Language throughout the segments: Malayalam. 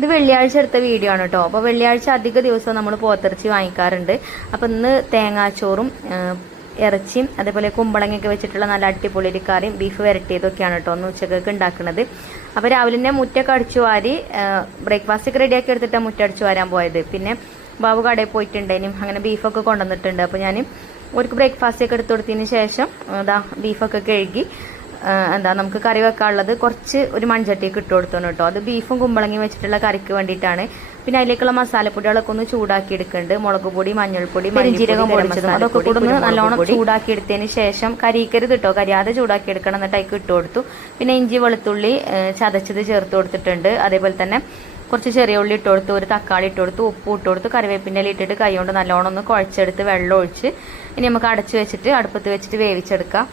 ഇത് വെള്ളിയാഴ്ച എടുത്ത വീഡിയോ ആണ് കേട്ടോ. അപ്പോൾ വെള്ളിയാഴ്ച അധിക ദിവസം നമ്മൾ പോത്തിറച്ചി വാങ്ങിക്കാറുണ്ട്. അപ്പോൾ ഇന്ന് തേങ്ങാച്ചോറും ഇറച്ചിയും അതേപോലെ കുമ്പളങ്ങയൊക്കെ വെച്ചിട്ടുള്ള നല്ല അടിപൊളി കറിയും ബീഫ് വരട്ടിയതൊക്കെയാണ് കേട്ടോ ഒന്ന് ഉച്ചക്കൊക്കെ ഉണ്ടാക്കുന്നത്. അപ്പോൾ രാവിലെ തന്നെ മുറ്റൊക്കെ അടിച്ചു വാരി ബ്രേക്ക്ഫാസ്റ്റ് ഒക്കെ റെഡിയാക്കി എടുത്തിട്ടാണ് മുറ്റടിച്ചു വാരാൻ പോയത്. പിന്നെ ബാബു കടയിൽ പോയിട്ടുണ്ടേനും അങ്ങനെ ബീഫൊക്കെ കൊണ്ടുവന്നിട്ടുണ്ട്. അപ്പോൾ ഞാൻ ഒരു ബ്രേക്ക്ഫാസ്റ്റ് ഒക്കെ എടുത്തു കൊടുത്തതിന് ശേഷം ബീഫൊക്കെ കഴുകി നമുക്ക് കറി വെക്കാനുള്ളത് കുറച്ച് ഒരു മൺചട്ടിയൊക്കെ ഇട്ട് കൊടുത്തോണം കേട്ടോ. അത് ബീഫും കുമ്പളങ്ങയും വെച്ചിട്ടുള്ള കറിക്ക് വേണ്ടിയിട്ടാണ്. പിന്നെ അതിലേക്കുള്ള മസാലപ്പൊടികളൊക്കെ ഒന്ന് ചൂടാക്കി എടുക്കുന്നുണ്ട്. മുളക് പൊടി, മഞ്ഞൾപ്പൊടി, പെരിഞ്ജീരകം പൊടിച്ചതും അതൊക്കെ കൂടെ ഒന്ന് നല്ലോണം ചൂടാക്കി എടുത്തതിന് ശേഷം കരിക്കരുത് കേട്ടോ, കരിയാതെ ചൂടാക്കി എടുക്കണം. എന്നിട്ട് അതിലേക്ക് ഇട്ട് കൊടുത്തു. പിന്നെ ഇഞ്ചി വെളുത്തുള്ളി ചതച്ചത് ചേർത്ത് കൊടുത്തിട്ടുണ്ട്. അതേപോലെ തന്നെ കുറച്ച് ചെറിയ ഉള്ളി ഇട്ട് കൊടുത്തു, ഒരു തക്കാളി ഇട്ട് കൊടുത്തു, ഉപ്പ് ഇട്ട് കൊടുത്തു, കറിവേപ്പിൻ്റെ ഇല ഇട്ടിട്ട് കൈ കൊണ്ട് നല്ലോണം ഒന്ന് കുഴച്ചെടുത്ത് വെള്ളം ഒഴിച്ച് ഇനി നമുക്ക് അടച്ചു വെച്ചിട്ട് അടുപ്പത്ത് വെച്ചിട്ട് വേവിച്ചെടുക്കാം.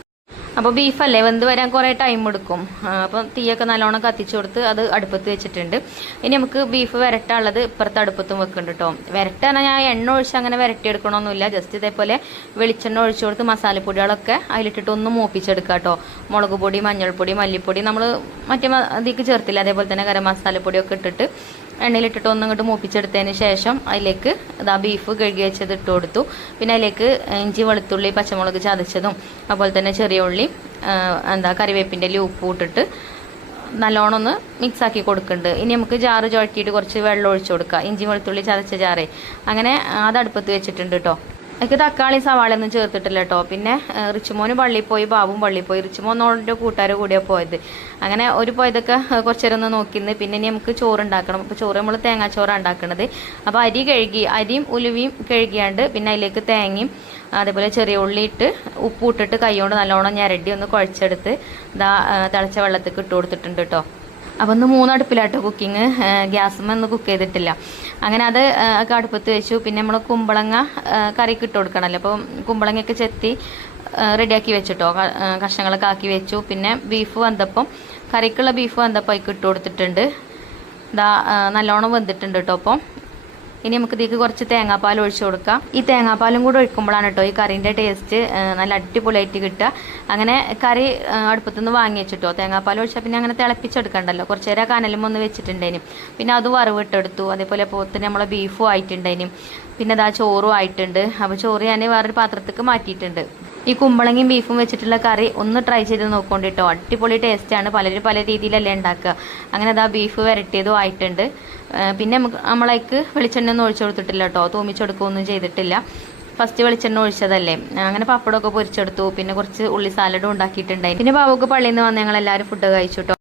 അപ്പോൾ ബീഫല്ലേ, വെന്ത് വരാൻ കുറേ ടൈം എടുക്കും. അപ്പം തീയൊക്കെ നല്ലോണം കത്തിച്ചു കൊടുത്ത് അത് അടുപ്പത്ത് വെച്ചിട്ടുണ്ട്. ഇനി നമുക്ക് ബീഫ് വരട്ടാനുള്ളത് ഇപ്പുറത്തെ അടുപ്പത്തും വെക്കുന്നുണ്ട് കേട്ടോ. വരട്ടാണ് ഞാൻ എണ്ണ ഒഴിച്ച് അങ്ങനെ വരട്ടിയെടുക്കണമെന്നില്ല. ജസ്റ്റ് ഇതേപോലെ വെളിച്ചെണ്ണ ഒഴിച്ചു കൊടുത്ത് മസാലപ്പൊടികളൊക്കെ അതിലിട്ടിട്ട് ഒന്ന് മൂപ്പിച്ചെടുക്കുക കേട്ടോ. മുളക് പൊടി, മഞ്ഞൾപ്പൊടി, മല്ലിപ്പൊടി നമ്മൾ മറ്റേ അതിലേക്ക് ചേർത്തില്ല. അതേപോലെ തന്നെ ഗരം മസാലപ്പൊടിയൊക്കെ ഇട്ടിട്ട് എണ്ണയിലിട്ടിട്ട് ഒന്നും ഇങ്ങോട്ട് മൂപ്പിച്ചെടുത്തതിന് ശേഷം അതിലേക്ക് ബീഫ് കഴുകി വെച്ചത് ഇട്ട് കൊടുത്തു. പിന്നെ അതിലേക്ക് ഇഞ്ചി വെളുത്തുള്ളി പച്ചമുളക് ചതച്ചതും അതുപോലെ തന്നെ ചെറിയ ഉള്ളി കറിവേപ്പിൻ്റെ ഇല ഉപ്പ് ഇട്ടിട്ട് നല്ലോണം ഒന്ന് മിക്സാക്കി കൊടുക്കുന്നുണ്ട്. ഇനി നമുക്ക് ജാറ് ചുഴറ്റിയിട്ട് കുറച്ച് വെള്ളം ഒഴിച്ചു കൊടുക്കുക. ഇഞ്ചി വെളുത്തുള്ളി ചതച്ച ജാറ് അങ്ങനെ അത് അടുപ്പത്ത് വെച്ചിട്ടുണ്ട് കേട്ടോ. എനിക്ക് തക്കാളി സവാളയൊന്നും ചേർത്തിട്ടില്ല കേട്ടോ. പിന്നെ റിച്ചുമോന് പള്ളിയിൽ പോയി, ബാബും പള്ളിയിൽ പോയി. റിച്ചുമോനോടെ കൂട്ടുകാരെ കൂടിയാണ് പോയത്. അങ്ങനെ ഒരു പോയതൊക്കെ കുറച്ച് നേരം ഒന്ന് നോക്കിന്ന്. പിന്നെ ഇനി നമുക്ക് ചോറ് ഉണ്ടാക്കണം. അപ്പോൾ ചോറ് നമ്മൾ തേങ്ങാച്ചോറാണ് ഉണ്ടാക്കുന്നത്. അപ്പോൾ അരി കഴുകി, അരിയും ഉലുവയും കഴുകിയാണ്ട് പിന്നെ അതിലേക്ക് തേങ്ങയും അതേപോലെ ചെറിയ ഉള്ളി ഇട്ട് ഉപ്പ് ഇട്ടിട്ട് കൈകൊണ്ട് നല്ലോണം ഞരടി ഒന്ന് കുഴച്ചെടുത്ത് തിളച്ച വെള്ളത്തേക്ക് ഇട്ട് കൊടുത്തിട്ടുണ്ട് കേട്ടോ. അപ്പം ഒന്ന് 3 അടുപ്പിലാട്ടോ കുക്കിങ്, ഗ്യാസുമ്മ ഒന്ന് കുക്ക് ചെയ്തിട്ടില്ല. അങ്ങനെ അത് ഒക്കെ അടുപ്പത്ത് വെച്ചു. പിന്നെ നമ്മൾ കുമ്പളങ്ങ കറിക്ക് ഇട്ട് കൊടുക്കണമല്ലോ. അപ്പം കുമ്പളങ്ങയൊക്കെ ചെത്തി റെഡിയാക്കി വെച്ചിട്ടോ, കഷ്ണങ്ങളൊക്കെ ആക്കി വെച്ചു. പിന്നെ ബീഫ് വന്നപ്പം കറിക്കുള്ള ബീഫ് വന്നപ്പോൾ അതിക്ക് ഇട്ട് കൊടുത്തിട്ടുണ്ട്. നല്ലോണം വെന്തിട്ടുണ്ട് കേട്ടോ. അപ്പം ഇനി നമുക്ക് ഇതിലേക്ക് കുറച്ച് തേങ്ങാപ്പാൽ ഒഴിച്ചു കൊടുക്കാം. ഈ തേങ്ങാപ്പാലും കൂടെ ഒഴിക്കുമ്പോഴാണ് കേട്ടോ ഈ കറീൻ്റെ ടേസ്റ്റ് നല്ല അടിപൊളിയായിട്ട് കിട്ടുക. അങ്ങനെ കറി അടുപ്പത്തുനിന്ന് വാങ്ങി വെച്ചിട്ടോ. തേങ്ങാപ്പാൽ ഒഴിച്ചാൽ പിന്നെ അങ്ങനെ തിളപ്പിച്ചെടുക്കണ്ടല്ലോ. കുറച്ച് നേരം കനലും ഒന്ന് വെച്ചിട്ടുണ്ടേനും. പിന്നെ അത് വറവിട്ടെടുത്തു. അതേപോലെ പോത്തിന് നമ്മളെ ബീഫും ആയിട്ടുണ്ടേനും. പിന്നെ ചോറും ആയിട്ടുണ്ട്. അപ്പോൾ ചോറ് ഞാൻ വേറൊരു പാത്രത്തേക്ക് മാറ്റിയിട്ടുണ്ട്. ഈ കുമ്പളങ്ങയും ബീഫും വെച്ചിട്ടുള്ള കറി ഒന്ന് ട്രൈ ചെയ്ത് നോക്കൊണ്ടിട്ടോ. അടിപൊളി ടേസ്റ്റാണ്. പലരും പല രീതിയിലല്ലേ ഉണ്ടാക്കുക. അങ്ങനെ ബീഫ് വരട്ടിയതും ആയിട്ടുണ്ട്. പിന്നെ നമ്മളേക്ക് വെളിച്ചെണ്ണ ഒന്നും ഒഴിച്ചു കൊടുത്തിട്ടില്ല കേട്ടോ. തൂമിച്ചെടുക്കുകയൊന്നും ചെയ്തിട്ടില്ല. ഫസ്റ്റ് വെളിച്ചെണ്ണ ഒഴിച്ചതല്ലേ. അങ്ങനെ പപ്പടമൊക്കെ പൊരിച്ചെടുത്തു. പിന്നെ കുറച്ച് ഉള്ളി സാലഡും ഉണ്ടാക്കിയിട്ടുണ്ടായി. പിന്നെ ബാബുക്ക് പള്ളിയിൽ നിന്ന് വന്ന് ഞങ്ങൾ എല്ലാവരും ഫുഡ് കഴിച്ചു കേട്ടോ.